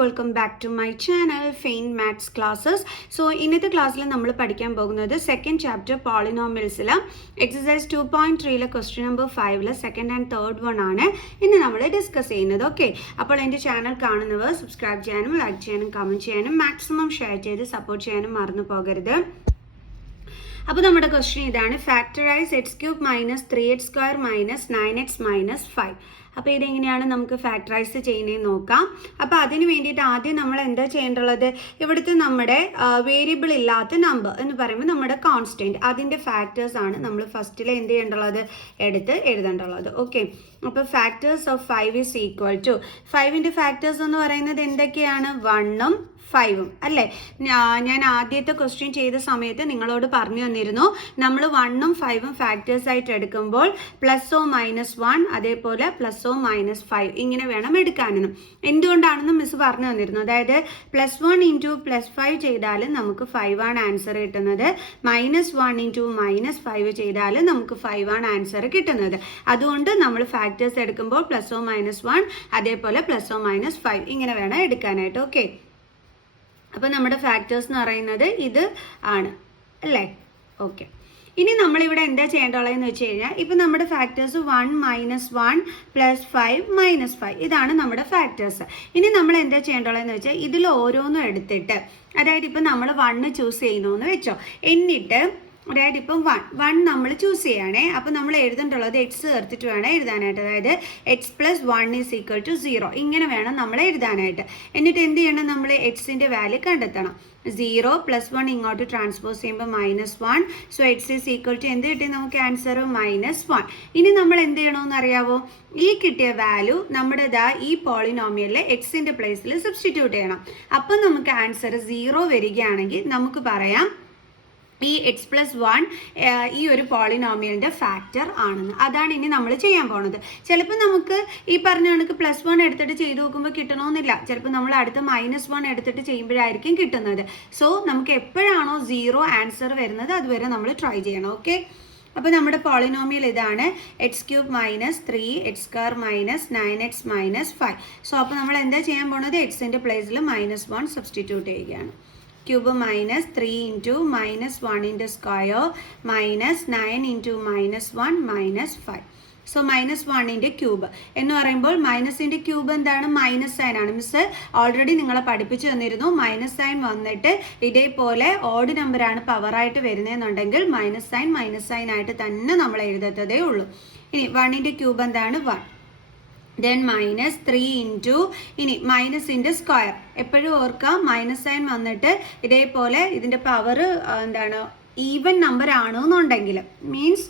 welcome back to my channel Faint Maths Classes. So ഇന്നത്തെ ക്ലാസ്സിൽ നമ്മൾ പഠിക്കാൻ പോകുന്നത് സെക്കൻഡ് ചാപ്റ്റർ പോളിനോമിയൽസിൽ exercise 2.3 question number 5 second and third one ആണ് ഇന്ന് നമ്മൾ ഡിസ്കസ് ചെയ്യുന്നത്. ഓക്കെ, അപ്പോൾ എൻ്റെ ചാനൽ കാണുന്നവർ സബ്സ്ക്രൈബ് ചെയ്യാനും ലൈക്ക് ചെയ്യാനും കമൻറ്റ് ചെയ്യാനും മാക്സിമം ഷെയർ ചെയ്ത് സപ്പോർട്ട് ചെയ്യാനും മറന്നു പോകരുത്. അപ്പോൾ നമ്മുടെ ക്വസ്റ്റ്യൻ ഇതാണ്, factorise X cube minus 3x square minus 9x minus 5. അപ്പോൾ ഇതെങ്ങനെയാണ് നമുക്ക് ഫാക്ടറൈസ് ചെയ്യുന്നതെന്ന് നോക്കാം. അപ്പോൾ അതിന് വേണ്ടിയിട്ട് ആദ്യം നമ്മൾ എന്താ ചെയ്യേണ്ടുള്ളത്, ഇവിടുത്തെ നമ്മുടെ വേരിയബിൾ ഇല്ലാത്ത നമ്പർ എന്ന് പറയുമ്പോൾ നമ്മുടെ കോൺസ്റ്റൻറ്റ്, അതിൻ്റെ ഫാക്ടേഴ്സ് ആണ് നമ്മൾ ഫസ്റ്റിൽ എന്ത് ചെയ്യേണ്ടുള്ളത്, എടുത്ത് എഴുതേണ്ടുള്ളത്. ഓക്കെ, അപ്പോൾ factors of 5 is equal to 5ൻ്റെ ഫാക്ടേഴ്സ് എന്ന് പറയുന്നത് എന്തൊക്കെയാണ്, 1ഉം 5ഉം അല്ലേ. ഞാൻ ആദ്യത്തെ ക്വസ്റ്റ്യൻ ചെയ്ത സമയത്ത് നിങ്ങളോട് പറഞ്ഞു തന്നിരുന്നു, നമ്മൾ 1ഉം 5ഉം ഫാക്ടേഴ്സ് ആയിട്ട് എടുക്കുമ്പോൾ +ഓ -1 അതേപോലെ +ഓ -5 ഇങ്ങനെ വേണം എടുക്കാനെന്നും. എന്തുകൊണ്ടാണെന്ന് മിസ് പറഞ്ഞു തന്നിരുന്നു. അതായത് +1 × +5 ചെയ്താൽ നമുക്ക് 5 ആണ് ആൻസർ കിട്ടുന്നത്, -1 × -5 ചെയ്താൽ നമുക്ക് 5 ആണ് ആൻസർ കിട്ടുന്നത്. അതുകൊണ്ട് നമ്മൾ ഫാക്ടേഴ്സ് എടുക്കുമ്പോൾ +ഓ -1 അതേപോലെ +ഓ -5 ഇങ്ങനെ വേണം എടുക്കാനായിട്ട്. ഓക്കെ, അപ്പോൾ നമ്മുടെ ഫാക്ടേഴ്സ് എന്ന് പറയുന്നത് ഇത് ആണ് അല്ലേ. ഓക്കെ, ഇനി നമ്മളിവിടെ എന്താ ചെയ്യേണ്ടതെന്ന് വെച്ച് കഴിഞ്ഞാൽ, ഇപ്പം നമ്മുടെ ഫാക്ടേഴ്സ് 1 -1 +5 -5 ഇതാണ് നമ്മുടെ ഫാക്ടേഴ്സ്. ഇനി നമ്മൾ എന്താ ചെയ്യേണ്ടതെന്ന് വെച്ചാൽ, ഇതിൽ ഓരോന്നും എടുത്തിട്ട്, അതായത് ഇപ്പം നമ്മൾ 1 ചൂസ് ചെയ്യുന്നു എന്ന് വെച്ചോ, എന്നിട്ട് അതായത് ഇപ്പം 1 നമ്മൾ ചൂസ് ചെയ്യുകയാണേ, അപ്പോൾ നമ്മൾ എഴുതേണ്ടുള്ളത് എക്സ് ചേർത്തിട്ട് വേണം എഴുതാനായിട്ട്. അതായത് x + 1 = 0 ഇങ്ങനെ വേണം നമ്മൾ എഴുതാനായിട്ട്. എന്നിട്ട് എന്ത് ചെയ്യണം, നമ്മൾ എക്സിൻ്റെ വാല്യൂ കണ്ടെത്തണം. 0 + 1 ഇങ്ങോട്ട് ട്രാൻസ്പോസ് ചെയ്യുമ്പോൾ -1, സോ x = എന്ത് കിട്ടി നമുക്ക് ആൻസർ -1. ഇനി നമ്മൾ എന്ത് ചെയ്യണമെന്ന് അറിയാവോ, ഈ കിട്ടിയ വാല്യൂ നമ്മുടെ ഈ പോളിനോമിയലിലെ എക്സിൻ്റെ പ്ലേസിൽ സബ്സ്റ്റിറ്റ്യൂട്ട് ചെയ്യണം. അപ്പം നമുക്ക് ആൻസർ 0 വരികയാണെങ്കിൽ നമുക്ക് പറയാം ഈ x + 1 ഈ ഒരു പോളിനോമിയലിൻ്റെ ഫാക്ടർ ആണെന്ന്. അതാണ് ഇനി നമ്മൾ ചെയ്യാൻ പോണത്. ചിലപ്പോൾ നമുക്ക് ഈ പറഞ്ഞ കണക്ക് +1 എടുത്തിട്ട് ചെയ്ത് നോക്കുമ്പോൾ കിട്ടണമെന്നില്ല, ചിലപ്പോൾ നമ്മൾ അടുത്ത -1 എടുത്തിട്ട് ചെയ്യുമ്പോഴായിരിക്കും കിട്ടുന്നത്. സോ നമുക്ക് എപ്പോഴാണോ 0 ആൻസർ വരുന്നത് അതുവരെ നമ്മൾ ട്രൈ ചെയ്യണം. ഓക്കെ, അപ്പോൾ നമ്മുടെ പോളിനോമിയൽ ഇതാണ്, x³ - 3x² - 9x - 5. സോ അപ്പോൾ നമ്മൾ എന്താ ചെയ്യാൻ പോണത്, എക്സിൻ്റെ പ്ലേസിൽ -1 സബ്സ്റ്റിറ്റ്യൂട്ട് ചെയ്യുകയാണ്. ക്യൂബ് -3 × -1ൻ്റെ സ്ക്വയർ -9 × -1 -5. സോ -1ൻ്റെ ക്യൂബ് എന്ന് പറയുമ്പോൾ മൈനസിൻ്റെ ക്യൂബ് എന്താണ്, മൈനസ് സൈൻ ആണ്. മിസ് ഓൾറെഡി നിങ്ങളെ പഠിപ്പിച്ചു തന്നിരുന്നു, മൈനസ് സൈൻ വന്നിട്ട് ഇതേപോലെ ഓഡ് നമ്പറാണ് പവറായിട്ട് വരുന്നതെന്നുണ്ടെങ്കിൽ മൈനസ് സൈൻ ആയിട്ട് തന്നെ നമ്മൾ എഴുതത്തതേ ഉള്ളൂ. ഇനി 1ൻ്റെ ക്യൂബ് എന്താണ്, 1. ദെൻ -3 × ഇനി മൈനസിൻ്റെ സ്ക്വയർ, എപ്പോഴും ഓർക്കാം മൈനസ് സൈൻ വന്നിട്ട് ഇതേപോലെ ഇതിൻ്റെ പവർ എന്താണ്, ഈവൻ നമ്പർ ആണെന്നുണ്ടെങ്കിൽ മീൻസ്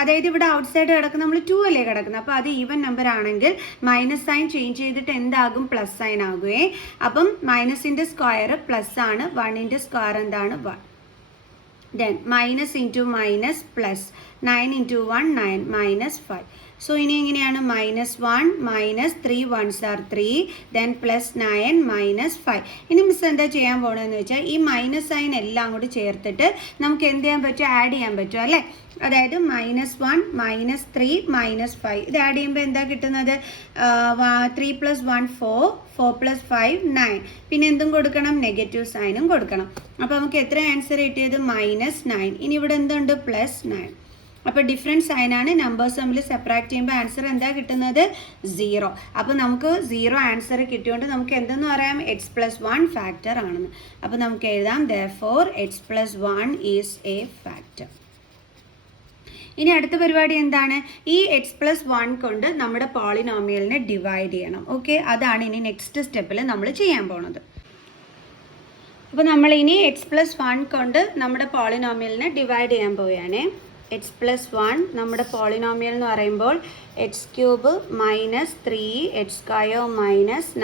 അതായത് ഇവിടെ ഔട്ട് സൈഡ് കിടക്കുന്ന നമ്മൾ 2 അല്ലേ കിടക്കുന്നത്, അപ്പോൾ അത് ഈവൻ നമ്പർ ആണെങ്കിൽ മൈനസ് സൈൻ ചേഞ്ച് ചെയ്തിട്ട് എന്താകും, പ്ലസ് സൈൻ ആകുമേ. അപ്പം മൈനസിൻ്റെ സ്ക്വയർ പ്ലസ് ആണ്, 1ൻ്റെ സ്ക്വയർ എന്താണ്, 1. ദെൻ -(-) +, 9 × 1 9 -5. സോ ഇനി എങ്ങനെയാണ്, -1 -3 1s are 3, ദെൻ +9 -5. ഇനി മിസ് എന്താ ചെയ്യാൻ പോകണമെന്ന് വെച്ചാൽ, ഈ മൈനസ് സൈൻ എല്ലാം കൂടി ചേർത്തിട്ട് നമുക്ക് എന്ത് ചെയ്യാൻ പറ്റും, ആഡ് ചെയ്യാൻ പറ്റും അല്ലേ. അതായത് -1 -3 -5 ഇത് ആഡ് ചെയ്യുമ്പോൾ എന്താ കിട്ടുന്നത്, 3 + 1 4 4 + 5 9. പിന്നെ എന്തും കൊടുക്കണം, നെഗറ്റീവ് സൈനും കൊടുക്കണം. അപ്പോൾ നമുക്ക് എത്ര ആൻസർ കിട്ടിയത്, -9. ഇനി ഇവിടെ എന്തുണ്ട്, +9. അപ്പോൾ ഡിഫറെൻറ്റ് സൈനാണ്, നമ്പേഴ്സ് തമ്മിൽ സെപ്പറേറ്റ് ചെയ്യുമ്പോൾ ആൻസർ എന്താ കിട്ടുന്നത്, 0. അപ്പോൾ നമുക്ക് 0 ആൻസർ കിട്ടിയോണ്ട് നമുക്ക് എന്തെന്ന് പറയാം, x + 1 ഫാക്ടർ ആണെന്ന്. അപ്പോൾ നമുക്ക് എഴുതാം, therefore x + 1 is A factor. ഇനി അടുത്ത പരിപാടി എന്താണ്, ഈ x + 1 കൊണ്ട് നമ്മുടെ പോളിനോമിയലിനെ ഡിവൈഡ് ചെയ്യണം. ഓക്കെ, അതാണ് ഇനി നെക്സ്റ്റ് സ്റ്റെപ്പിൽ നമ്മൾ ചെയ്യാൻ പോണത്. അപ്പോൾ നമ്മളിനി x + 1 കൊണ്ട് നമ്മുടെ പോളിനോമിയലിനെ ഡിവൈഡ് ചെയ്യാൻ പോവുകയാണേ. x + 1 നമ്മുടെ പോളിനോമിയൽ എന്ന് പറയുമ്പോൾ x³ - 3x² -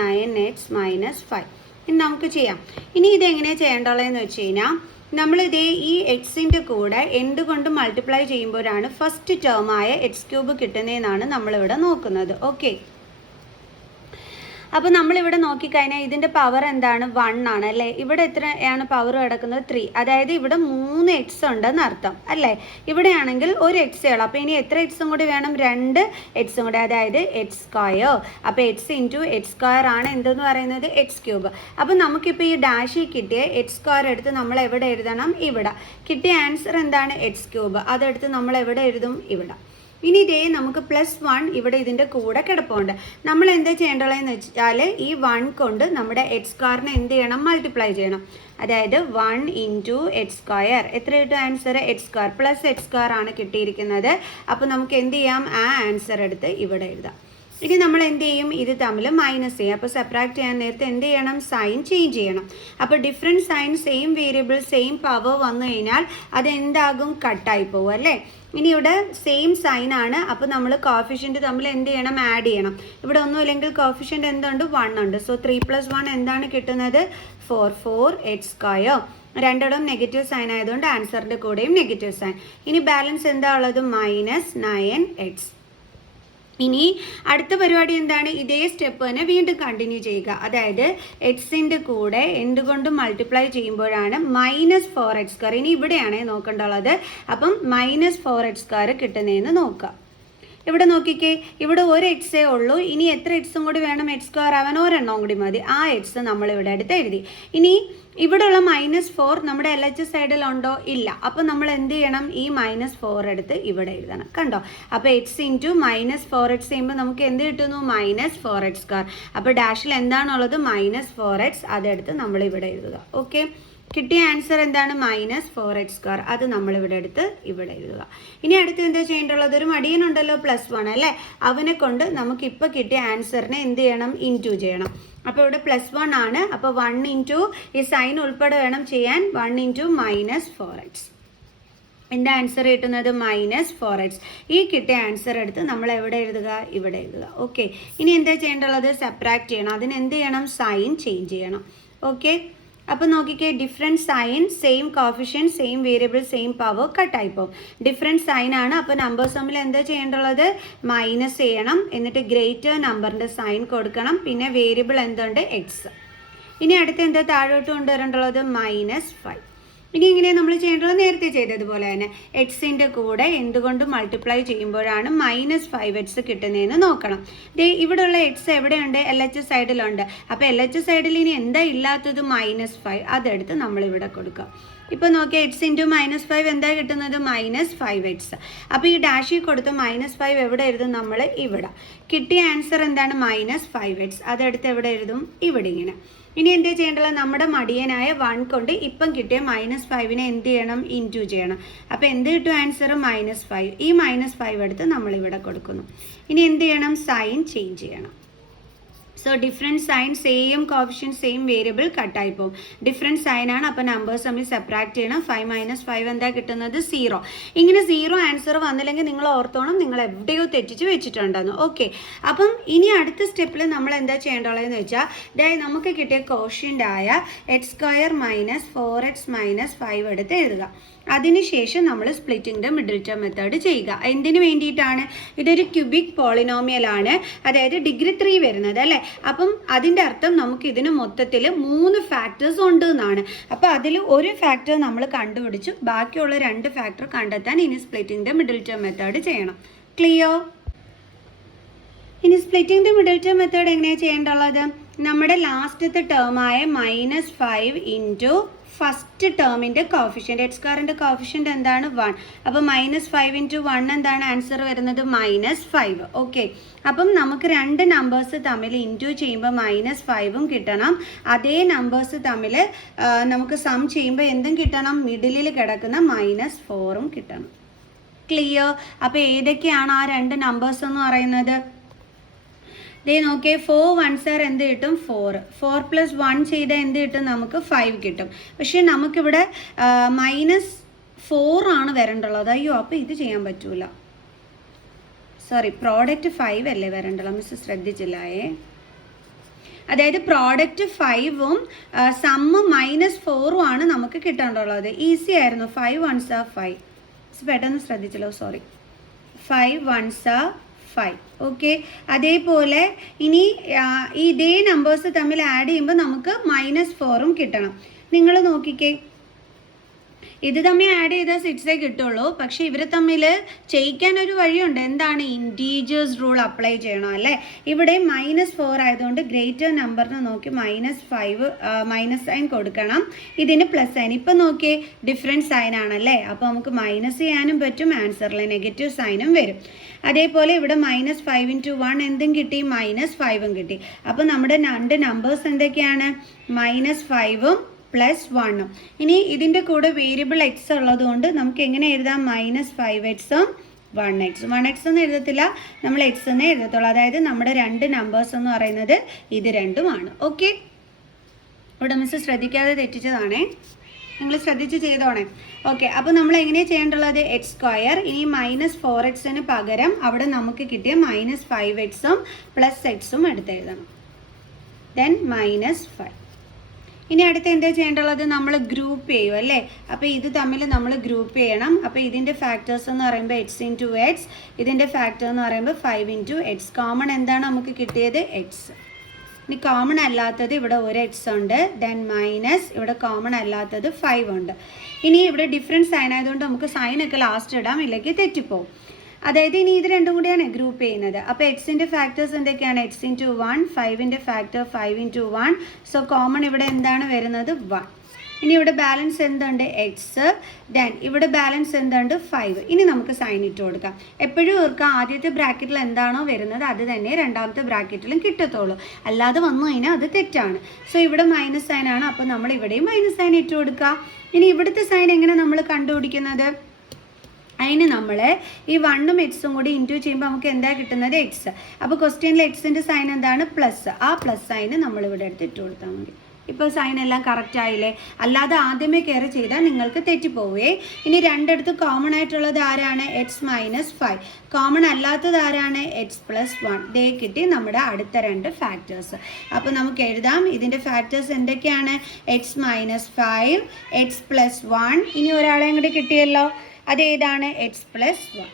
9x - 5. ഇനി നമുക്ക് ചെയ്യാം. ഇനി ഇതെങ്ങനെയാണ് ചെയ്യേണ്ടതെന്ന് വെച്ച് കഴിഞ്ഞാൽ, നമ്മളിതേ ഈ എക്സിൻ്റെ കൂടെ എന്തുകൊണ്ട് മൾട്ടിപ്ലൈ ചെയ്യുമ്പോഴാണ് ഫസ്റ്റ് ടേമായ x³ കിട്ടുന്നതെന്നാണ് നമ്മളിവിടെ നോക്കുന്നത്. ഓക്കെ, അപ്പോൾ നമ്മളിവിടെ നോക്കിക്കഴിഞ്ഞാൽ ഇതിൻ്റെ പവർ എന്താണ് 1 ആണ് അല്ലേ. ഇവിടെ എത്രയാണ് പവർ കിടക്കുന്നത് 3. അതായത് ഇവിടെ 3 എക്സ് ഉണ്ടെന്ന് അർത്ഥം അല്ലേ. ഇവിടെയാണെങ്കിൽ ഒരു എക്സേ ഉള്ളൂ. അപ്പോൾ ഇനി എത്ര എക്സും കൂടി വേണം, 2 എക്സും കൂടി, അതായത് എക്സ് സ്ക്വയർ. അപ്പോൾ എക്സ് ഇൻറ്റു എക്സ് സ്ക്വയർ ആണ് എന്തെന്ന് പറയുന്നത് എക്സ് ക്യൂബ്. അപ്പോൾ നമുക്കിപ്പോൾ ഈ ഡാഷിൽ കിട്ടിയ എക്സ് സ്ക്വയർ എടുത്ത് നമ്മൾ എവിടെ എഴുതണം, ഇവിടെ. കിട്ടിയ ആൻസർ എന്താണ് എക്സ് ക്യൂബ്. അതെടുത്ത് നമ്മൾ എവിടെ എഴുതും, ഇവിടെ. ഇനി ഇതേ നമുക്ക് +1 ഇവിടെ ഇതിൻ്റെ കൂടെ കിടപ്പുണ്ട്. നമ്മൾ എന്താ ചെയ്യേണ്ടതെന്ന് വെച്ചാൽ ഈ 1 കൊണ്ട് നമ്മുടെ എക്സ് സ്ക്വയറിനെ എന്ത് ചെയ്യണം, മൾട്ടിപ്ലൈ ചെയ്യണം. അതായത് 1 ഇൻറ്റു എക്സ് സ്ക്വയർ എത്ര കിട്ടും answer, X square plus X square ആണ് കിട്ടിയിരിക്കുന്നത്. അപ്പോൾ നമുക്ക് എന്ത് ചെയ്യാം, ആ ആൻസർ എടുത്ത് ഇവിടെ എഴുതാം. ഇനി നമ്മൾ എന്ത് ചെയ്യും, ഇത് തമ്മിൽ മൈനസ് ചെയ്യും. അപ്പോൾ സെപ്പറേറ്റ് ചെയ്യാൻ നേരത്തെ എന്ത് ചെയ്യണം, സൈൻ ചേഞ്ച് ചെയ്യണം. അപ്പോൾ different sign same variable same power വന്നു കഴിഞ്ഞാൽ അതെന്താകും, കട്ടായി പോകും അല്ലേ. ഇനി ഇവിടെ സെയിം സൈൻ ആണ്. അപ്പോൾ നമ്മൾ കോഫിഷ്യൻ്റ് തമ്മിൽ എന്ത് ചെയ്യണം, ആഡ് ചെയ്യണം. ഇവിടെ ഒന്നുമില്ലെങ്കിൽ കോഫിഷ്യൻ്റ് എന്തുണ്ട്, 1 ഉണ്ട്. സോ 3 + 1 എന്താണ് കിട്ടുന്നത്, 4 എക്സ് സ്ക്വയർ. രണ്ടിടവും നെഗറ്റീവ് സൈൻ ആയതുകൊണ്ട് ആൻസറിൻ്റെ കൂടെയും നെഗറ്റീവ് സൈൻ. ഇനി ബാലൻസ് എന്താ ഉള്ളത്, -9x. ഇനി അടുത്ത പരിപാടി എന്താണ്, ഇതേ സ്റ്റെപ്പ് തന്നെ വീണ്ടും കണ്ടിന്യൂ ചെയ്യുക. അതായത് എക്സിൻ്റെ കൂടെ എന്തുകൊണ്ട് മൾട്ടിപ്ലൈ ചെയ്യുമ്പോഴാണ് -4x². ഇനി ഇവിടെയാണ് നോക്കേണ്ടുള്ളത്. അപ്പം -4x² കിട്ടുന്നതെന്ന് നോക്കുക. ഇവിടെ നോക്കിക്കേ, ഇവിടെ ഒരു എക്സേ ഉള്ളൂ. ഇനി എത്ര എക്സും കൂടി വേണം, എക്സ് സ്ക്വയർ ആവാൻ ഒരെണ്ണം കൂടി മതി. ആ എക്സ് നമ്മൾ ഇവിടെ അടുത്ത് എഴുതി. ഇനി ഇവിടെയുള്ള -4 നമ്മുടെ LHS സൈഡിലുണ്ടോ, ഇല്ല. അപ്പോൾ നമ്മൾ എന്ത് ചെയ്യണം, ഈ -4 എടുത്ത് ഇവിടെ എഴുതണം. കണ്ടോ, അപ്പോൾ എക്സ് ഇൻറ്റു -4x ചെയ്യുമ്പോൾ നമുക്ക് എന്ത് കിട്ടുന്നു, -4x². അപ്പോൾ ഡാഷിൽ എന്താണുള്ളത്, -4x. അതെടുത്ത് നമ്മൾ ഇവിടെ എഴുതുക. ഓക്കെ, കിട്ടിയ ആൻസർ എന്താണ്, -4x². അത് നമ്മളിവിടെ എടുത്ത് ഇവിടെ എഴുതുക. ഇനി അടുത്ത് എന്താ ചെയ്യേണ്ടുള്ളത്, ഒരു മടിയനുണ്ടല്ലോ +1 അല്ലേ, അവനെ കൊണ്ട് നമുക്കിപ്പോൾ കിട്ടിയ ആൻസറിനെ എന്ത് ചെയ്യണം, ഇൻറ്റു ചെയ്യണം. അപ്പോൾ ഇവിടെ +1 ആണ്. അപ്പോൾ 1 ഇൻറ്റു ഈ സൈൻ ഉൾപ്പെടെ വേണം ചെയ്യാൻ. 1 ഇൻറ്റു -4x. എൻ്റെ ആൻസർ കിട്ടുന്നത് -4x. ഈ കിട്ടിയ ആൻസർ എടുത്ത് നമ്മൾ എവിടെ എഴുതുക, ഇവിടെ എഴുതുക. ഓക്കെ, ഇനി എന്താ ചെയ്യേണ്ടുള്ളത്, സെപ്പറേറ്റ് ചെയ്യണം. അതിന് എന്ത് ചെയ്യണം, സൈൻ ചേഞ്ച് ചെയ്യണം. ഓക്കെ, അപ്പോൾ നോക്കിക്കേ, different sign same coefficient same variable same power കട്ടായിപ്പോൾ. ഡിഫറെൻറ്റ് സൈൻ ആണ്. അപ്പോൾ നമ്പേഴ്സ് തമ്മിൽ എന്താ ചെയ്യേണ്ടുള്ളത്, മൈനസ് ചെയ്യണം. എന്നിട്ട് ഗ്രേറ്റർ നമ്പറിൻ്റെ സൈൻ കൊടുക്കണം. പിന്നെ വേരിയബിൾ എന്തുണ്ട്, എക്സ്. ഇനി അടുത്ത് എന്താ താഴോട്ട് കൊണ്ടുവരേണ്ടുള്ളത്, -5. ഇനി ഇങ്ങനെ നമ്മൾ ചെയ്യേണ്ടത് നേരത്തെ ചെയ്തതുപോലെ തന്നെ എക്സിൻ്റെ കൂടെ എന്തുകൊണ്ട് മൾട്ടിപ്ലൈ ചെയ്യുമ്പോഴാണ് -5x കിട്ടുന്നതെന്ന് നോക്കണം. ദേ ഇവിടെയുള്ള എക്സ് എവിടെയുണ്ട്, LHS സൈഡിലുണ്ട്. അപ്പോൾ LHS സൈഡിൽ ഇനി എന്താ ഇല്ലാത്തത്, -5. അതെടുത്ത് നമ്മളിവിടെ കൊടുക്കുക. ഇപ്പോൾ നോക്കിയാൽ എക്സ് ഇൻറ്റു -5 എന്താ കിട്ടുന്നത്, -5x. അപ്പോൾ ഈ ഡാഷിൽ കൊടുത്ത് -5 എവിടെ എഴുതും, നമ്മൾ ഇവിടെ. കിട്ടിയ ആൻസർ എന്താണ്, -5x. അതെടുത്ത് എവിടെ എഴുതും, ഇവിടെ ഇങ്ങനെ. ഇനി എന്താ ചെയ്യേണ്ടത്, നമ്മുടെ മടിയനായ 1 കൊണ്ട് ഇപ്പം കിട്ടിയ -5നെ എന്ത് ചെയ്യണം, ഇൻറ്റു ചെയ്യണം. അപ്പോൾ എന്ത് കിട്ടും ആൻസർ, -5. ഈ -5 എടുത്ത് നമ്മളിവിടെ കൊടുക്കുന്നു. ഇനി എന്ത് ചെയ്യണം, സൈൻ ചേഞ്ച് ചെയ്യണം. So different sign same coefficient same variable കട്ടായി പോകും. ഡിഫറെൻറ്റ് സൈൻ ആണ്. അപ്പോൾ നമ്പേഴ്സ് തമ്മിൽ സെപ്പറേറ്റ് ചെയ്യണം. 5 - 5 എന്താ കിട്ടുന്നത്, 0. ഇങ്ങനെ 0 ആൻസർ വന്നില്ലെങ്കിൽ നിങ്ങൾ ഓർത്തോണം, നിങ്ങൾ എവിടെയോ തെറ്റിച്ച് വെച്ചിട്ടുണ്ടെന്ന്. ഓക്കെ, അപ്പം ഇനി അടുത്ത സ്റ്റെപ്പിൽ നമ്മൾ എന്താ ചെയ്യേണ്ടതെന്ന് വെച്ചാൽ, അതായത് നമുക്ക് കിട്ടിയ കോഷ്യൻ്റ് ആയ x² - 4x - 5 എടുത്ത് എഴുതുക. അതിനുശേഷം നമ്മൾ സ്പ്ലിറ്റിംഗ് മിഡിൽ ടേം മെത്തേഡ് ചെയ്യുക. എന്തിനു വേണ്ടിയിട്ടാണ്, ഇതൊരു ക്യൂബിക് പോളിനോമിയൽ ആണ്. അതായത് ഡിഗ്രി 3 വരുന്നത് അല്ലേ. അപ്പം അതിൻ്റെ അർത്ഥം നമുക്ക് ഇതിന് മൊത്തത്തിൽ 3 ഫാക്ടേഴ്സ് ഉണ്ട് എന്നാണ്. അപ്പോൾ അതിൽ ഒരു ഫാക്ടർ നമ്മൾ കണ്ടുപിടിച്ചു. ബാക്കിയുള്ള 2 ഫാക്ടർ കണ്ടെത്താൻ ഇനി സ്പ്ലിറ്റിംഗ് മിഡിൽ ടേം മെത്തേഡ് ചെയ്യണം. ക്ലിയർ? ഇനി സ്പ്ലിറ്റിംഗ് മിഡിൽ ടേം മെത്തേഡ് എങ്ങനെയാണ് ചെയ്യേണ്ടുള്ളത്, നമ്മുടെ ലാസ്റ്റത്തെ ടേമായ -5 ഇൻറ്റു ഫസ്റ്റ് ടേമിൻ്റെ കോഫിഷ്യൻ്റ്, x² കോഫിഷ്യൻ്റ് എന്താണ്, 1. അപ്പോൾ -5 ഇൻറ്റു 1 എന്താണ് ആൻസർ വരുന്നത്, -5. ഓക്കെ, അപ്പം നമുക്ക് 2 നമ്പേഴ്സ് തമ്മിൽ ഇൻറ്റു ചെയ്യുമ്പോൾ -5ഉം കിട്ടണം. അതേ നമ്പേഴ്സ് തമ്മിൽ നമുക്ക് സം ചെയ്യുമ്പോൾ എന്തും കിട്ടണം, മിഡിലിൽ കിടക്കുന്ന -4ഉം കിട്ടണം. ക്ലിയർ? അപ്പോൾ ഏതൊക്കെയാണ് ആ 2 നമ്പേഴ്സ് എന്ന് പറയുന്നത്, ദേ നോക്കിയേ, 4 1s എന്ത് കിട്ടും, 4 + 1 ചെയ്താൽ എന്ത് കിട്ടും, നമുക്ക് 5 കിട്ടും. പക്ഷേ നമുക്കിവിടെ -4 ആണ് വരേണ്ടുള്ളത്. അയ്യോ, അപ്പോൾ ഇത് ചെയ്യാൻ പറ്റൂല. സോറി, പ്രോഡക്റ്റ് 5 അല്ലേ വരേണ്ടുള്ളത്, മിസ് ശ്രദ്ധിച്ചില്ലായേ. അതായത് പ്രോഡക്റ്റ് 5ഉം സമ്മ് -4ഉം ആണ് നമുക്ക് കിട്ടേണ്ടുള്ളത്. ഈസി ആയിരുന്നു. 5 1s 5. പെട്ടെന്ന് ശ്രദ്ധിച്ചല്ലോ, സോറി. 5 1s 5. ഓക്കെ, അതേപോലെ ഇനി ഇതേ നമ്പേഴ്സ് തമ്മിൽ ആഡ് ചെയ്യുമ്പോൾ നമുക്ക് -4ഉം കിട്ടണം. നിങ്ങൾ നോക്കിക്കേ, ഇത് തമ്മിൽ ആഡ് ചെയ്താൽ 6 കിട്ടുള്ളൂ. പക്ഷേ ഇവർ തമ്മിൽ ചെയ്യിക്കാൻ ഒരു വഴിയുണ്ട്. എന്താണ്? ഇൻറ്റീജേഴ്സ് റൂൾ അപ്ലൈ ചെയ്യണം അല്ലേ? ഇവിടെ -4 ആയതുകൊണ്ട് ഗ്രേറ്റർ നമ്പറിന് നോക്കി -5 മൈനസ് സൈൻ കൊടുക്കണം, ഇതിന് പ്ലസ് സൈൻ. ഇപ്പം നോക്കിയേ, ഡിഫറൻറ്റ് സൈൻ ആണല്ലേ, അപ്പോൾ നമുക്ക് മൈനസ് ചെയ്യാനും പറ്റും, ആൻസറിൽ നെഗറ്റീവ് സൈനും വരും. അതേപോലെ ഇവിടെ -5 × 1 എന്തും കിട്ടി? -5ഉം കിട്ടി. അപ്പോൾ നമ്മുടെ രണ്ട് നമ്പേഴ്സ് എന്തൊക്കെയാണ്? -5ഉം +1ഉം. ഇനി ഇതിൻ്റെ കൂടെ വേരിയബിൾ എക്സ് ഉള്ളതുകൊണ്ട് നമുക്ക് എങ്ങനെ എഴുതാം? -5x ഉം 1x. 1x ഒന്നും എഴുതത്തില്ല, നമ്മൾ എക്സ് എന്നേ എഴുതത്തുള്ളൂ. അതായത് നമ്മുടെ രണ്ട് നമ്പേഴ്സ് എന്ന് പറയുന്നത് ഇത് രണ്ടുമാണ്. ഓക്കെ, ഇവിടെ മിസ് ശ്രദ്ധിക്കാതെ തെറ്റിച്ചതാണേ, നിങ്ങൾ ശ്രദ്ധിച്ച് ചെയ്തോണേ. ഓക്കെ, അപ്പോൾ നമ്മൾ എങ്ങനെയാണ് ചെയ്യേണ്ടുള്ളത്? x². ഇനി -4xന് പകരം അവിടെ നമുക്ക് കിട്ടിയ -5xഉം +xഉം എടുത്തെഴുതണം. ദെൻ -5. ഇനി അടുത്ത് എന്താ ചെയ്യേണ്ടുള്ളത്? നമ്മൾ ഗ്രൂപ്പ് ചെയ്യും അല്ലേ? അപ്പോൾ ഇത് തമ്മിൽ നമ്മൾ ഗ്രൂപ്പ് ചെയ്യണം. അപ്പോൾ ഇതിൻ്റെ ഫാക്ടേഴ്സ് എന്ന് പറയുമ്പോൾ x × x, ഇതിൻ്റെ ഫാക്ടർ എന്ന് പറയുമ്പോൾ 5 × x. കോമൺ എന്താണ് നമുക്ക് കിട്ടിയത്? x. ഇനി കോമൺ അല്ലാത്തത് ഇവിടെ ഒരു x ഉണ്ട്, ദെൻ മൈനസ് ഇവിടെ കോമൺ അല്ലാത്തത് 5 ഉണ്ട്. ഇനി ഇവിടെ ഡിഫറൻറ്റ് സൈൻ ആയതുകൊണ്ട് നമുക്ക് സൈനൊക്കെ ലാസ്റ്റ് ഇടാം, ഇല്ലെങ്കിൽ തെറ്റിപ്പോവും. അതായത് ഇനി ഇത് രണ്ടും കൂടിയാണ് ഗ്രൂപ്പ് ചെയ്യുന്നത്. അപ്പോൾ എക്സിൻ്റെ ഫാക്ടേഴ്സ് എന്തൊക്കെയാണ്? x × 1, 5ൻ്റെ ഫാക്ടർ 5 × 1. സോ കോമൺ ഇവിടെ എന്താണ് വരുന്നത്? 1. ഇനി ഇവിടെ ബാലൻസ് എന്തുണ്ട്? എക്സ്. ദെൻ ഇവിടെ ബാലൻസ് എന്തുണ്ട്? 5. ഇനി നമുക്ക് സൈൻ ഇട്ട് കൊടുക്കാം. എപ്പോഴും ഓർക്കുക, ആദ്യത്തെ ബ്രാക്കറ്റിൽ എന്താണോ വരുന്നത് അത് തന്നെ രണ്ടാമത്തെ ബ്രാക്കറ്റിലും കിട്ടത്തുള്ളൂ. അല്ലാതെ വന്നു കഴിഞ്ഞാൽ അത് തെറ്റാണ്. സോ ഇവിടെ മൈനസ് സൈൻ ആണ്, അപ്പോൾ നമ്മൾ ഇവിടെയും മൈനസ് സൈൻ ഇട്ട് കൊടുക്കുക. ഇനി ഇവിടുത്തെ സൈൻ എങ്ങനെ നമ്മൾ കണ്ടുപിടിക്കുന്നത്? അതിന് നമ്മൾ ഈ 1ഉം xഉം കൂടി ഇൻറ്റു ചെയ്യുമ്പോൾ നമുക്ക് എന്താ കിട്ടുന്നത്? എക്സ്. അപ്പോൾ ക്വസ്റ്റ്യനിൽ എക്സിൻ്റെ സൈൻ എന്താണ്? പ്ലസ്. ആ പ്ലസ് സൈന് നമ്മളിവിടെ എടുത്ത് ഇട്ട് കൊടുത്താൽ മതി. ഇപ്പോൾ സൈൻ എല്ലാം കറക്റ്റ് ആയില്ലേ? അല്ലാതെ ആദ്യമേ കയറി ചെയ്താൽ നിങ്ങൾക്ക് തെറ്റിപ്പോവേ. ഇനി രണ്ടിടത്ത് കോമൺ ആയിട്ടുള്ളത് ആരാണ്? x - 5. കോമൺ അല്ലാത്തത് ആരാണ്? x + 1. ദേ കിട്ടി നമ്മുടെ അടുത്ത രണ്ട് ഫാക്ടേഴ്സ്. അപ്പോൾ നമുക്ക് എഴുതാം, ഇതിൻ്റെ ഫാക്ടേഴ്സ് എന്തൊക്കെയാണ്? x - 5, x + 1. ഇനി ഒരാളെയും കൂടി കിട്ടിയല്ലോ, അതേതാണ്? x + 1.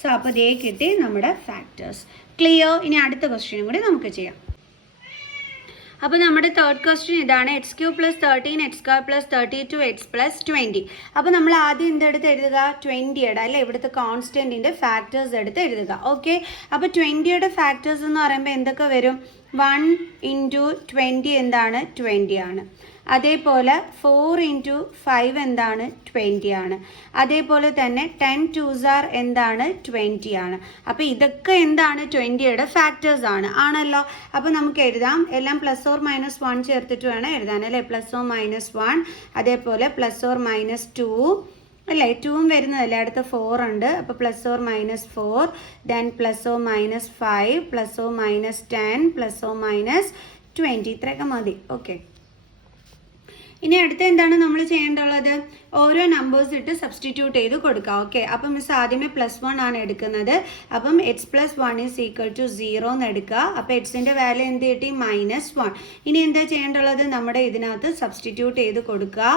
സോ അപ്പോൾ ദേ കിട്ടി നമ്മുടെ ഫാക്ടേഴ്സ്. ക്ലിയർ? ഇനി അടുത്ത ക്വസ്റ്റ്യനും കൂടി നമുക്ക് ചെയ്യാം. അപ്പോൾ നമ്മുടെ തേർഡ് ക്വസ്റ്റ്യൻ ഇതാണ്, x³ + 13, x² + 32, x + 20. അപ്പോൾ നമ്മൾ ആദ്യം എന്തെടുത്ത് എഴുതുക? 20യുടെ അല്ലേ, ഇവിടുത്തെ കോൺസ്റ്റൻറ്റിൻ്റെ ഫാക്ടേഴ്സ് എടുത്ത് എഴുതുക. ഓക്കെ, അപ്പോൾ 20യുടെ ഫാക്ടേഴ്സ് എന്ന് പറയുമ്പോൾ എന്തൊക്കെ വരും? 1 × 20 എന്താണ്? 20 ആണ്. അതേപോലെ 4 × 5 എന്താണ്? 20 ആണ്. അതേപോലെ തന്നെ 10 2s are എന്താണ്? 20 ആണ്. അപ്പോൾ ഇതൊക്കെ എന്താണ്? 20യുടെ ഫാക്ടേഴ്സ് ആണല്ലോ. അപ്പോൾ നമുക്ക് എഴുതാം, എല്ലാം +or-1 ചേർത്തിട്ട് വേണം എഴുതാൻ അല്ലേ? +or-1, അതേപോലെ +or-2 അല്ലേ? 2ഉം വരുന്നതല്ലേ, അടുത്ത 4 ഉണ്ട്. അപ്പോൾ +or-4, then +or-5, +or-10, +or-20. ഇത്രയൊക്കെ മതി. ഓക്കെ, ഇനി അടുത്ത എന്താണ് നമ്മൾ ചെയ്യേണ്ടുള്ളത്? ഓരോ നമ്പേഴ്സ് ഇട്ട് സബ്സ്റ്റിറ്റ്യൂട്ട് ചെയ്ത് കൊടുക്കുക. ഓക്കെ, അപ്പം മിസ് ആദ്യമേ +1 ആണ് എടുക്കുന്നത്. അപ്പം x + 1 = 0 എന്ന് എടുക്കുക. അപ്പോൾ എക്സിൻ്റെ വാല്യൂ എന്ത് കിട്ടി? -1. ഇനി എന്താ ചെയ്യേണ്ടുള്ളത്? നമ്മുടെ ഇതിനകത്ത് സബ്സ്റ്റിറ്റ്യൂട്ട് ചെയ്ത് കൊടുക്കുക.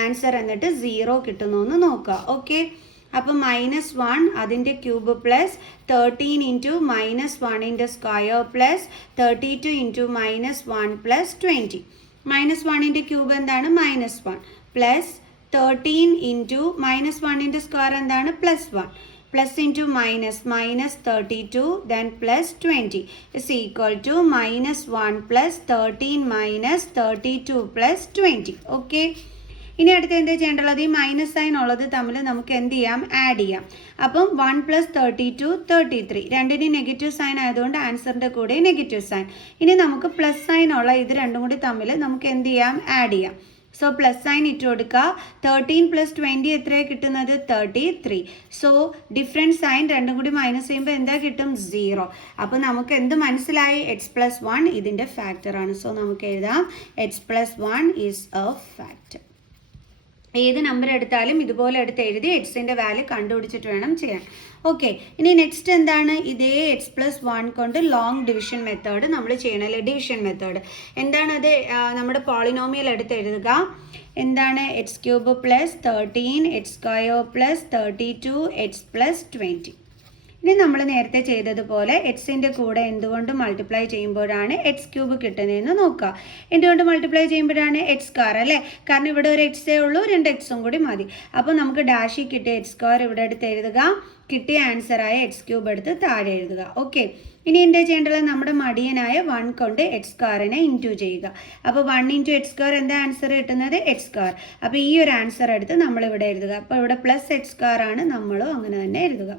ആൻസർ എന്നിട്ട് 0 കിട്ടുന്നു എന്ന് നോക്കുക. ഓക്കെ, അപ്പം -1 അതിൻ്റെ ക്യൂബ് പ്ലസ് 13 × -1ൻ്റെ സ്ക്വയർ പ്ലസ് 32 × -1 + 20. -1ൻ്റെ ക്യൂബ് എന്താണ്? -1 പ്ലസ് 13 × -1ൻ്റെ സ്ക്വയർ എന്താണ്? +1 plus into minus -32 then +20 is equal to -1 + 13 - 32 + 20. Okay, ഇനി അടുത്ത് എന്താ ചെയ്യേണ്ടുള്ളത്? ഈ മൈനസ് സൈൻ ഉള്ളത് തമ്മിൽ നമുക്ക് എന്ത് ചെയ്യാം? ആഡ് ചെയ്യാം. അപ്പം 1 + 32 33. രണ്ടിനും നെഗറ്റീവ് സൈൻ ആയതുകൊണ്ട് ആൻസറിൻ്റെ കൂടെ നെഗറ്റീവ് സൈൻ. ഇനി നമുക്ക് പ്ലസ് സൈൻ ഉള്ള ഇത് രണ്ടും കൂടി തമ്മിൽ നമുക്ക് എന്ത് ചെയ്യാം? ആഡ് ചെയ്യാം. സോ പ്ലസ് സൈൻ ഇട്ട് കൊടുക്കുക. 13 + 20 എത്രയാണ് കിട്ടുന്നത്? 33. സോ ഡിഫറൻറ്റ് സൈൻ രണ്ടും കൂടി മൈനസ് ചെയ്യുമ്പോൾ എന്താ കിട്ടും? 0. അപ്പോൾ നമുക്ക് എന്ത് മനസ്സിലായി? x + 1 ഇതിൻ്റെ ഫാക്ടറാണ്. സോ നമുക്ക് എഴുതാം x + 1 is a factor. ഏത് നമ്പർ എടുത്താലും ഇതുപോലെ എടുത്ത് എഴുതി എക്സിൻ്റെ വാല്യൂ കണ്ടുപിടിച്ചിട്ട് വേണം ചെയ്യാൻ. ഓക്കെ, ഇനി നെക്സ്റ്റ് എന്താണ്? ഇതേ x + 1 കൊണ്ട് ലോങ് ഡിവിഷൻ മെത്തേഡ് നമ്മൾ ചെയ്യണമല്ലേ? ഡിവിഷൻ മെത്തേഡ് എന്താണത്? നമ്മുടെ പോളിനോമിയൽ എടുത്ത് എഴുതുക. എന്താണ്? x³ + 13, x² + 32, x + 20. ഇനി നമ്മൾ നേരത്തെ ചെയ്തതുപോലെ എക്സിൻ്റെ കൂടെ എന്തുകൊണ്ട് മൾട്ടിപ്ലൈ ചെയ്യുമ്പോഴാണ് എക്സ് ക്യൂബ് കിട്ടുന്നതെന്ന് നോക്കുക. എന്തുകൊണ്ട് മൾട്ടിപ്ലൈ ചെയ്യുമ്പോഴാണ് എക്സ് സ്ക്വയർ അല്ലേ? കാരണം ഇവിടെ ഒരു എക്സേ ഉള്ളൂ, 2 എക്സും കൂടി മതി. അപ്പോൾ നമുക്ക് ഡാഷിൽ കിട്ടിയ എക്സ് സ്ക്വയർ ഇവിടെ എടുത്ത് എഴുതുക, കിട്ടിയ ആൻസറായ എക്സ് ക്യൂബ് എടുത്ത് താഴെ എഴുതുക. ഓക്കെ, ഇനി എന്താ ചെയ്യേണ്ടത്? നമ്മുടെ മടിയനായ 1 കൊണ്ട് എക്സ് സ്ക്വയറിനെ ഇൻറ്റു ചെയ്യുക. അപ്പോൾ 1 ഇൻറ്റു എക്സ് സ്ക്വയർ എന്താ ആൻസർ കിട്ടുന്നത്? X square. അപ്പോൾ ഈ ഒരു ആൻസർ എടുത്ത് നമ്മളിവിടെ എഴുതുക. അപ്പോൾ ഇവിടെ പ്ലസ് എക്സ് സ്ക്വയർ ആണ്, നമ്മളും അങ്ങനെ തന്നെ എഴുതുക.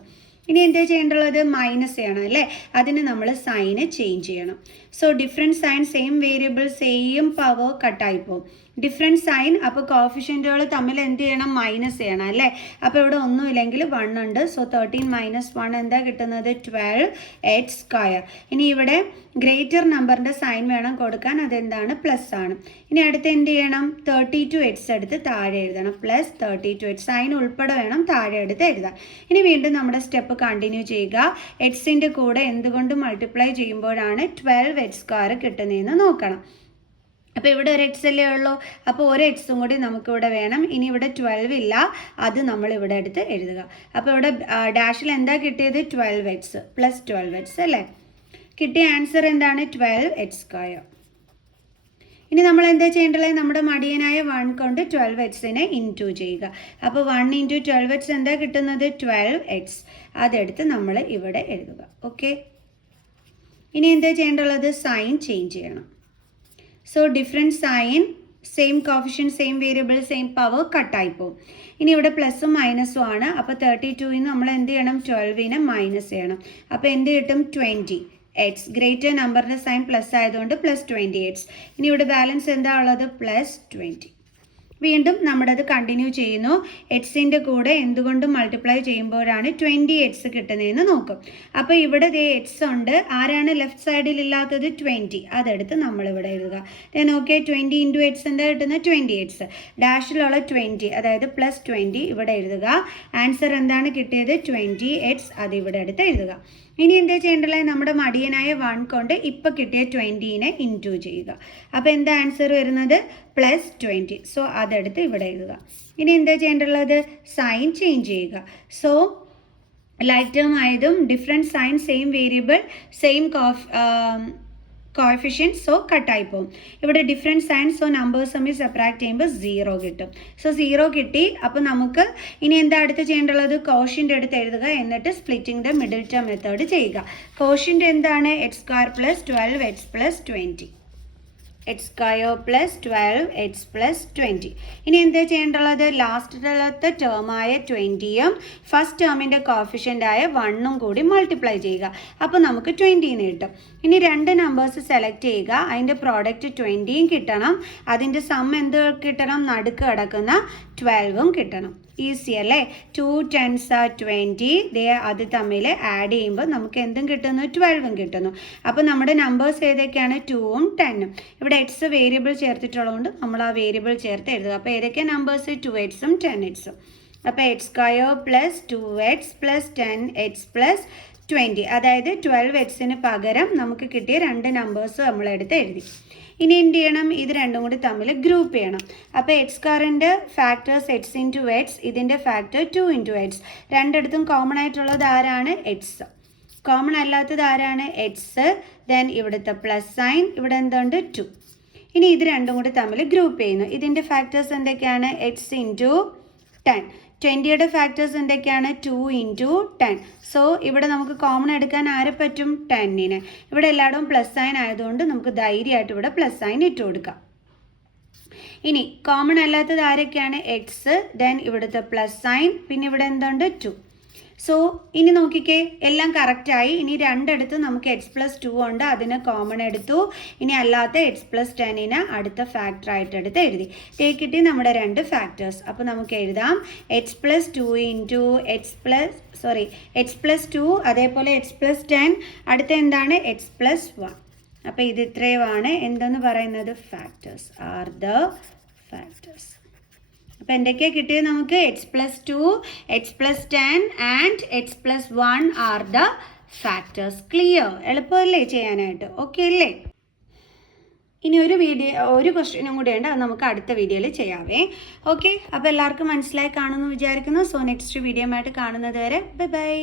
ഇനി എന്താ ചെയ്യേണ്ടത്? മൈനസ് ചെയ്യണം അല്ലേ? അതിന് നമ്മൾ സൈന് ചേഞ്ച് ചെയ്യണം. So different sign, same variable, same power കട്ടായി പോകും. ഡിഫറെൻറ്റ് സൈൻ, അപ്പോൾ കോഫിഷ്യൻറ്റുകൾ തമ്മിൽ എന്ത് ചെയ്യണം? മൈനസ് ചെയ്യണം അല്ലേ? അപ്പോൾ ഇവിടെ ഒന്നുമില്ലെങ്കിൽ 1 ഉണ്ട്. സോ 13 മൈനസ് 1 എന്താ കിട്ടുന്നത്? 12 എക്സ് സ്ക്വയർ. ഇനി ഇവിടെ ഗ്രേറ്റർ നമ്പറിൻ്റെ സൈൻ വേണം കൊടുക്കാൻ, അതെന്താണ്? പ്ലസ് ആണ്. ഇനി അടുത്ത് എന്ത് ചെയ്യണം? 32 എക്സ് എടുത്ത് താഴെ എഴുതണം. പ്ലസ് 32 എക്സ് സൈൻ ഉൾപ്പെടെ വേണം താഴെ എടുത്ത് എഴുതാൻ. ഇനി വീണ്ടും നമ്മുടെ സ്റ്റെപ്പ് കണ്ടിന്യൂ ചെയ്യുക. എക്സിൻ്റെ കൂടെ എന്തുകൊണ്ട് മൾട്ടിപ്ലൈ ചെയ്യുമ്പോഴാണ് 12 എക്സ് സ്ക്വയർ കിട്ടുന്നതെന്ന് നോക്കണം. അപ്പോൾ ഇവിടെ ഒരു എക്സ് അല്ലേ ഉള്ളൂ, അപ്പോൾ ഒരു എക്സും കൂടി നമുക്കിവിടെ വേണം. ഇനി ഇവിടെ 12 ഇല്ല, അത് നമ്മൾ ഇവിടെ എടുത്ത് എഴുതുക. അപ്പോൾ ഇവിടെ ഡാഷിൽ എന്താ കിട്ടിയത്? 12 എക്സ് പ്ലസ് 12 എക്സ് അല്ലേ? കിട്ടിയ ആൻസർ എന്താണ്? 12 എക്സ് സ്ക്വയർ. ഇനി നമ്മൾ എന്താ ചെയ്യേണ്ടത്? നമ്മുടെ മടിയനായ 1 കൊണ്ട് 12 എക്സിനെ ഇൻറ്റു ചെയ്യുക. അപ്പോൾ 1 ഇൻറ്റു 12 എക്സ് എന്താ കിട്ടുന്നത്? 12 എക്സ്. അതെടുത്ത് നമ്മൾ ഇവിടെ എഴുതുക. ഓക്കെ, ഇനി എന്താ ചെയ്യേണ്ടത്? സൈൻ ചേഞ്ച് ചെയ്യണം. So different sign, same coefficient, same variable, same power കട്ടായി പോകും. ഇനി ഇവിടെ പ്ലസും മൈനസും ആണ്. അപ്പോൾ 32 നമ്മൾ എന്ത് ചെയ്യണം? 12 മൈനസ് ചെയ്യണം. അപ്പോൾ എന്ത് കിട്ടും? 20 എക്സ്. ഗ്രേറ്റർ നമ്പറിൻ്റെ സൈൻ പ്ലസ് ആയതുകൊണ്ട് പ്ലസ് 20 എക്സ്. ഇനി ഇവിടെ ബാലൻസ് എന്താ ഉള്ളത്? പ്ലസ് 20. വീണ്ടും നമ്മുടെ അത് കണ്ടിന്യൂ ചെയ്യുന്നു. എക്സിൻ്റെ കൂടെ എന്തുകൊണ്ട് മൾട്ടിപ്ലൈ ചെയ്യുമ്പോഴാണ് 20 എക്സ് കിട്ടുന്നതെന്ന് നോക്കും. അപ്പോൾ ഇവിടെ ദേ എക്സ് ഉണ്ട്. ആരാണ് ലെഫ്റ്റ് സൈഡിൽ ഇല്ലാത്തത്? 20. അതെടുത്ത് നമ്മളിവിടെ എഴുതുക. ദെൻ ഓക്കെ, 20 ഇൻറ്റു എക്സ് എന്താ കിട്ടുന്നത്? 20 എക്സ്. ഡാഷിലുള്ള 20, അതായത് പ്ലസ് 20 ഇവിടെ എഴുതുക. ആൻസർ എന്താണ് കിട്ടിയത്? 20 എക്സ്. അത് ഇവിടെ എടുത്ത് എഴുതുക. ഇനി എന്താ ചെയ്യേണ്ടത്? നമ്മുടെ മടിയനായ 1 കൊണ്ട് ഇപ്പോൾ കിട്ടിയ 20 ഇൻറ്റു ചെയ്യുക. അപ്പോൾ എന്താ ആൻസർ വരുന്നത്? പ്ലസ് 20. സോ അതെടുത്ത് ഇവിടെ എഴുതുക. ഇനി എന്താ ചെയ്യേണ്ടത്? സൈൻ ചേഞ്ച് ചെയ്യുക. സോ ലൈക്ക് ടേം ആയതും different sign, same variable, same coefficient, so കട്ടായി പോകും. ഇവിടെ ഡിഫറെൻറ്റ് സൈൻ, സോ നമ്പേഴ്സ് തമ്മിൽ സെപ്പറേറ്റ് ചെയ്യുമ്പോൾ 0 കിട്ടും. സോ 0 കിട്ടി. അപ്പോൾ നമുക്ക് ഇനി എന്താ അടുത്ത് ചെയ്യേണ്ടത്? കോഷ്യൻ്റ് എടുത്ത് എഴുതുക, എന്നിട്ട് splitting the middle term method ചെയ്യുക. കോഷ്യൻ്റ് എന്താണ്? X square plus 12 X plus 20. X square plus 12 X plus 20. ഇനി എന്താ ചെയ്യേണ്ടത്? ലാസ്റ്റിലത്തെ ടേമായ 20യും ഫസ്റ്റ് ടേമിൻ്റെ കോഫിഷ്യൻ്റായ 1ഉം കൂടി മൾട്ടിപ്ലൈ ചെയ്യുക. അപ്പോൾ നമുക്ക് 20 കിട്ടും. ഇനി 2 നമ്പേഴ്സ് സെലക്ട് ചെയ്യുക. അതിൻ്റെ പ്രോഡക്റ്റ് 20യും കിട്ടണം, അതിൻ്റെ സം എന്ത് കിട്ടണം? നടുക്ക് കിടക്കുന്ന 12ഉം കിട്ടണം. ഈസി അല്ലേ? 2 10s are 20. അത് തമ്മിൽ ആഡ് ചെയ്യുമ്പോൾ നമുക്ക് എന്തും കിട്ടുന്നു? 12ഉം കിട്ടുന്നു. അപ്പോൾ നമ്മുടെ നമ്പേഴ്സ് ഏതൊക്കെയാണ്? 2ഉം 10ഉം. ഇവിടെ എക്സ് വേരിയബിൾ ചേർത്തിട്ടുള്ളതുകൊണ്ട് നമ്മൾ ആ വേരിയബിൾ ചേർത്ത് എഴുതുക. അപ്പോൾ ഏതൊക്കെയാണ് നമ്പേഴ്സ്? 2xഉം 10x. അപ്പോൾ X square plus 2x plus 10x plus 20. അതായത് 12xന് പകരം നമുക്ക് കിട്ടിയ 2 നമ്പേഴ്സ് നമ്മളെടുത്ത് എഴുതി. ഇനി എന്ത് ചെയ്യണം? ഇത് രണ്ടും കൂടി തമ്മിൽ ഗ്രൂപ്പ് ചെയ്യണം. അപ്പോൾ എക്സ് സ്ക്വയറിൻ്റെ ഫാക്ടേഴ്സ് എക്സ് ഇൻറ്റു എക്സ്, ഇതിൻ്റെ ഫാക്ടർ 2 ഇൻറ്റു എക്സ്. രണ്ടിടത്തും കോമൺ ആയിട്ടുള്ളത് ആരാണ്? എക്സ്. കോമൺ അല്ലാത്തത് ആരാണ്? എക്സ്. ദെൻ ഇവിടുത്തെ പ്ലസ് സൈൻ, ഇവിടെ എന്തുണ്ട്? 2. ഇനി ഇത് രണ്ടും കൂടി തമ്മിൽ ഗ്രൂപ്പ് ചെയ്യുന്നു. ഇതിൻ്റെ ഫാക്ടേഴ്സ് എന്തൊക്കെയാണ്? X into 10. 20യുടെ ഫാക്ടേഴ്സ് എന്തൊക്കെയാണ്? 2 ഇൻറ്റു 10. സോ ഇവിടെ നമുക്ക് കോമൺ എടുക്കാൻ ആരെ പറ്റും? 10നെ. ഇവിടെ എല്ലായിടവും പ്ലസ് സൈൻ ആയതുകൊണ്ട് നമുക്ക് ധൈര്യമായിട്ട് ഇവിടെ പ്ലസ് സൈൻ ഇട്ട് കൊടുക്കാം. ഇനി കോമൺ അല്ലാത്തത് ആരൊക്കെയാണ്? എക്സ്, ദെൻ ഇവിടുത്തെ പ്ലസ് സൈൻ, പിന്നെ ഇവിടെ എന്തുണ്ട്? 2. സോ ഇനി നോക്കിക്കേ, എല്ലാം കറക്റ്റായി. ഇനി രണ്ടിടത്ത് നമുക്ക് എക്സ് പ്ലസ് 2 ഉണ്ട്, അതിന് കോമൺ എടുത്തു. ഇനി അല്ലാത്ത എക്സ് പ്ലസ് 10ന് അടുത്ത ഫാക്ടറായിട്ട് എടുത്ത് എഴുതി. കിട്ടി നമ്മുടെ 2 ഫാക്ടേഴ്സ്. അപ്പോൾ നമുക്ക് എഴുതാം x plus 2 into x plus 2, അതേപോലെ എക്സ് പ്ലസ് 10, അടുത്ത എന്താണ്? X plus 1. അപ്പോൾ ഇത് ഇത്രയുമാണ് എന്തെന്ന് പറയുന്നത്? Factors are the factors. അപ്പോൾ എന്തൊക്കെയാണ് കിട്ടിയത് നമുക്ക്? X plus 2, x plus 10 and x plus 1 are the factors. Clear? എളുപ്പമല്ലേ ചെയ്യാനായിട്ട്? ഓക്കെ അല്ലേ? ഇനി ഒരു ക്വസ്റ്റ്യനും കൂടെ ഉണ്ട്, അത് നമുക്ക് അടുത്ത വീഡിയോയിൽ ചെയ്യാവേ. ഓക്കെ, അപ്പോൾ എല്ലാവർക്കും മനസ്സിലായി കാണുമെന്ന് വിചാരിക്കുന്നു. സോ നെക്സ്റ്റ് വീഡിയോ ആയിട്ട് കാണുന്നത് വരെ ബൈ ബൈ.